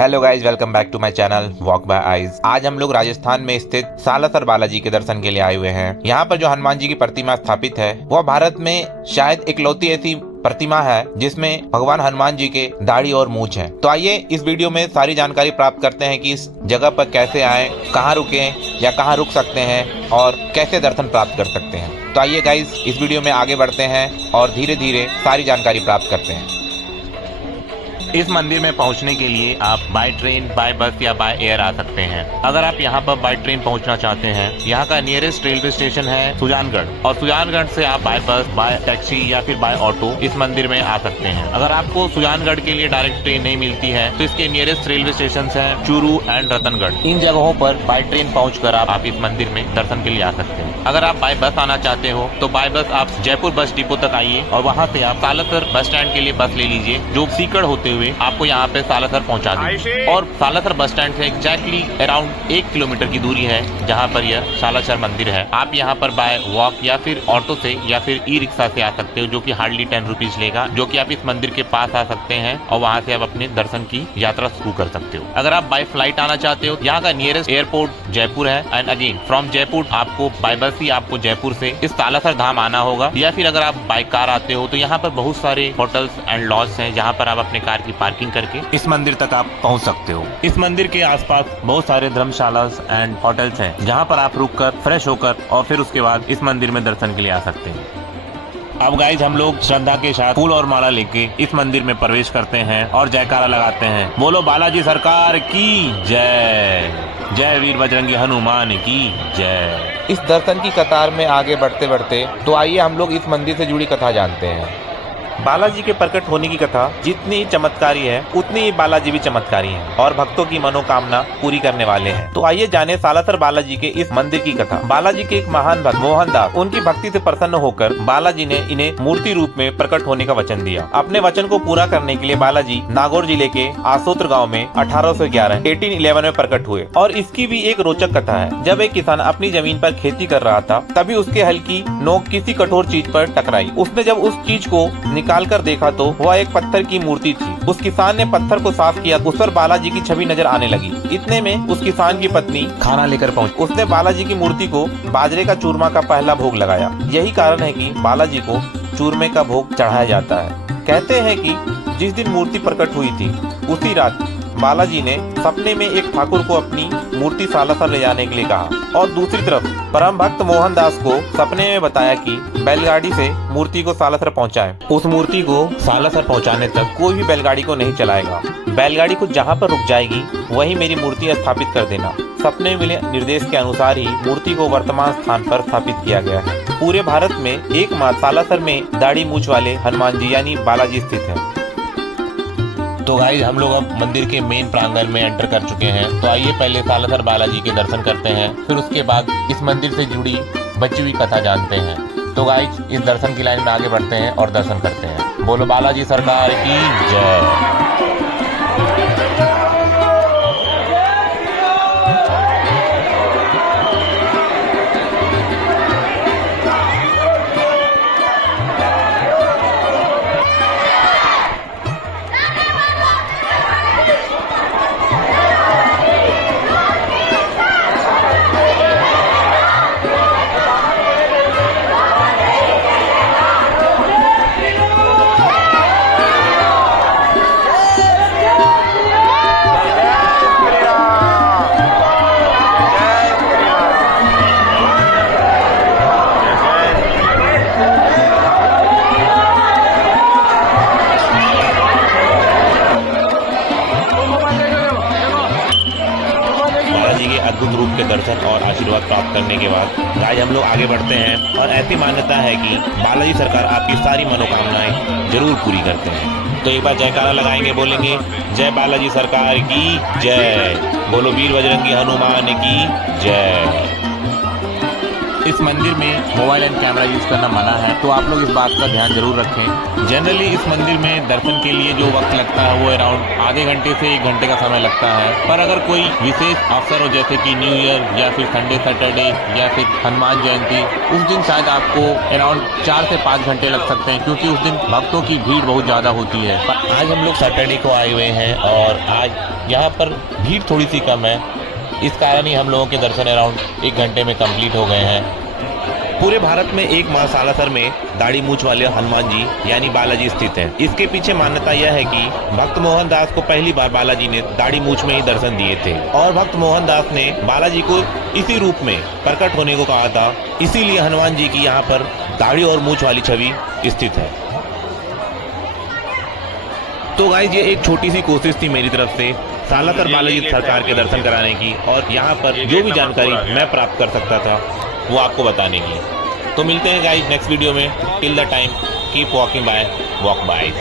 Hello guys, welcome back to my channel walk by eyes. आज हम लोग राजस्थान में स्थित सालासर बालाजी के दर्शन के लिए आए हुए हैं। यहाँ पर जो हनुमान जी की प्रतिमा स्थापित है वह भारत में शायद इकलौती ऐसी प्रतिमा है जिसमें भगवान हनुमान जी के दाढ़ी और मूंछ है। तो आइए इस वीडियो में सारी जानकारी प्राप्त करते हैं कि इस जगह पर कैसे आए, कहाँ रुके या कहाँ रुक सकते हैं और कैसे दर्शन प्राप्त कर सकते हैं। तो आइए गाइज इस वीडियो में आगे बढ़ते हैं और धीरे धीरे सारी जानकारी प्राप्त करते हैं। इस मंदिर में पहुंचने के लिए आप बाय ट्रेन, बाय बस या बाय एयर आ सकते हैं। अगर आप यहां पर बाय ट्रेन पहुंचना चाहते हैं, यहां का नियरेस्ट रेलवे स्टेशन है सुजानगढ़, और सुजानगढ़ से आप बाय बस, बाय टैक्सी या फिर बाय ऑटो इस मंदिर में आ सकते हैं। अगर आपको सुजानगढ़ के लिए डायरेक्ट ट्रेन नहीं मिलती है तो इसके नियरेस्ट रेलवे स्टेशन है चूरू एंड रतनगढ़। इन जगहों पर बाय ट्रेन पहुँच आप इस मंदिर में दर्शन के लिए आ सकते हैं। अगर आप बाय बस आना चाहते हो तो बाय बस आप जयपुर बस डिपो तक आइए और वहाँ से आप सालासर बस स्टैंड के लिए बस ले लीजिए, जो सीकड़ होते हुए आपको यहाँ पे सालासर पहुँचा देगी। और सालासर बस स्टैंड से एग्जैक्टली अराउंड 1 किलोमीटर की दूरी है जहाँ पर यह सालासर मंदिर है। आप यहाँ पर बाय वॉक या फिर ऑटो से या फिर ई रिक्शा से आ सकते हो, जो कि हार्डली 10 रुपीज लेगा, जो कि आप इस मंदिर के पास आ सकते हैं और वहाँ से आप अपने दर्शन की यात्रा शुरू कर सकते हो। अगर आप बाय फ्लाइट आना चाहते हो, यहाँ का नियरेस्ट एयरपोर्ट जयपुर है एंड अगेन फ्रॉम जयपुर आपको बाय बस ही आपको जयपुर से इस सालासर धाम आना होगा, या फिर अगर आप बाय कार आते हो तो यहाँ पर बहुत सारे होटल्स एंड लॉज हैं जहाँ पर आप अपने कार की पार्किंग करके इस मंदिर तक आप पहुँच सकते हो। इस मंदिर के आसपास बहुत सारे धर्मशाला एंड होटल्स हैं जहाँ पर आप रुककर फ्रेश होकर और फिर उसके बाद इस मंदिर में दर्शन के लिए आ सकते हैं। अब गाइज हम लोग श्रद्धा के साथ फूल और माला लेके इस मंदिर में प्रवेश करते हैं और जयकारा लगाते हैं। बोलो बालाजी सरकार की जय, जय वीर बजरंगी हनुमान की जय। इस दर्शन की कतार में आगे बढ़ते बढ़ते तो आइए हम लोग इस मंदिर से जुड़ी कथा जानते हैं। बालाजी के प्रकट होने की कथा जितनी चमत्कारी है उतनी ही बालाजी भी चमत्कारी हैं और भक्तों की मनोकामना पूरी करने वाले हैं। तो आइए जाने सालासर बालाजी के इस मंदिर की कथा। बालाजी के एक महान भक्त मोहनदास, उनकी भक्ति से प्रसन्न होकर बालाजी ने इन्हें मूर्ति रूप में प्रकट होने का वचन दिया। अपने वचन को पूरा करने के लिए बालाजी नागौर जिले के आसोत्र गाँव में 1811 में प्रकट हुए। और इसकी भी एक रोचक कथा है। जब एक किसान अपनी जमीन पर खेती कर रहा था तभी उसके हल की नोक किसी कठोर चीज पर टकराई। उसने जब उस चीज को निकाल कर देखा तो वह एक पत्थर की मूर्ति थी। उस किसान ने पत्थर को साफ किया, उस पर बालाजी की छवि नजर आने लगी। इतने में उस किसान की पत्नी खाना लेकर पहुंची। उसने बालाजी की मूर्ति को बाजरे का चूरमा का पहला भोग लगाया। यही कारण है कि बालाजी को चूरमे का भोग चढ़ाया जाता है। कहते हैं कि जिस दिन मूर्ति प्रकट हुई थी उसी रात बालाजी ने सपने में एक ठाकुर को अपनी मूर्ति सालासर ले जाने के लिए कहा, और दूसरी तरफ परम भक्त मोहनदास को सपने में बताया कि बैलगाड़ी से मूर्ति को सालासर पहुंचाए। उस मूर्ति को सालासर पहुंचाने तक कोई भी बैलगाड़ी को नहीं चलाएगा। बैलगाड़ी को जहां पर रुक जाएगी वहीं मेरी मूर्ति स्थापित कर देना। सपने में मिले निर्देश के अनुसार ही मूर्ति को वर्तमान स्थान पर स्थापित किया गया है। पूरे भारत में एकमात्र सालासर में दाढ़ी मूंछ वाले हनुमान जी यानी बालाजी स्थित है। तो गाइस हम लोग अब मंदिर के मेन प्रांगण में एंटर कर चुके हैं। तो आइए पहले सालासर बालाजी के दर्शन करते हैं, फिर उसके बाद इस मंदिर से जुड़ी बची हुई कथा जानते हैं। तो गाइस इस दर्शन की लाइन में आगे बढ़ते हैं और दर्शन करते हैं। बोलो बालाजी सरकार की जय। अद्भुत रूप के दर्शन और आशीर्वाद प्राप्त करने के बाद गाइस हम लोग आगे बढ़ते हैं और ऐसी मान्यता है कि बालाजी सरकार आपकी सारी मनोकामनाएं जरूर पूरी करते हैं। तो एक बार जयकारा लगाएंगे, बोलेंगे जय बालाजी सरकार की जय, बोलो वीर बजरंगी हनुमान की जय। इस मंदिर में मोबाइल एंड कैमरा यूज करना मना है, तो आप लोग इस बात का ध्यान जरूर रखें। जनरली इस मंदिर में दर्शन के लिए जो वक्त लगता है वो अराउंड आधे घंटे से 1 घंटे का समय लगता है। पर अगर कोई विशेष अवसर हो जैसे कि न्यू ईयर या फिर संडे सैटरडे या फिर हनुमान जयंती, उस दिन शायद आपको अराउंड 4 से 5 घंटे लग सकते हैं, क्योंकि उस दिन भक्तों की भीड़ बहुत ज़्यादा होती है। आज हम लोग सैटरडे को आए हुए हैं और आज यहाँ पर भीड़ थोड़ी सी कम है, इस कारण ही हम लोगों के दर्शन अराउंड 1 घंटे में कंप्लीट हो गए हैं। पूरे भारत में एक मां सालासर में दाढ़ी मूंछ वाले हनुमान जी यानी बालाजी स्थित हैं। इसके पीछे मान्यता यह है कि भक्त मोहन दास को पहली बार बालाजी ने दाढ़ी मूंछ में ही दर्शन दिए थे और भक्त मोहन दास ने बालाजी को इसी रूप में प्रकट होने को कहा था, इसीलिए हनुमान जी की यहाँ पर दाढ़ी और मूंछ वाली छवि स्थित है। तो गाइस, ये एक छोटी सी कोशिश थी मेरी तरफ से सालासर बालाजी सरकार के दर्शन कराने की और यहाँ पर जो भी जानकारी मैं प्राप्त कर सकता था वो आपको बताने की। तो मिलते हैं गाइस नेक्स्ट वीडियो में। Till the time keep walking by, walk bye.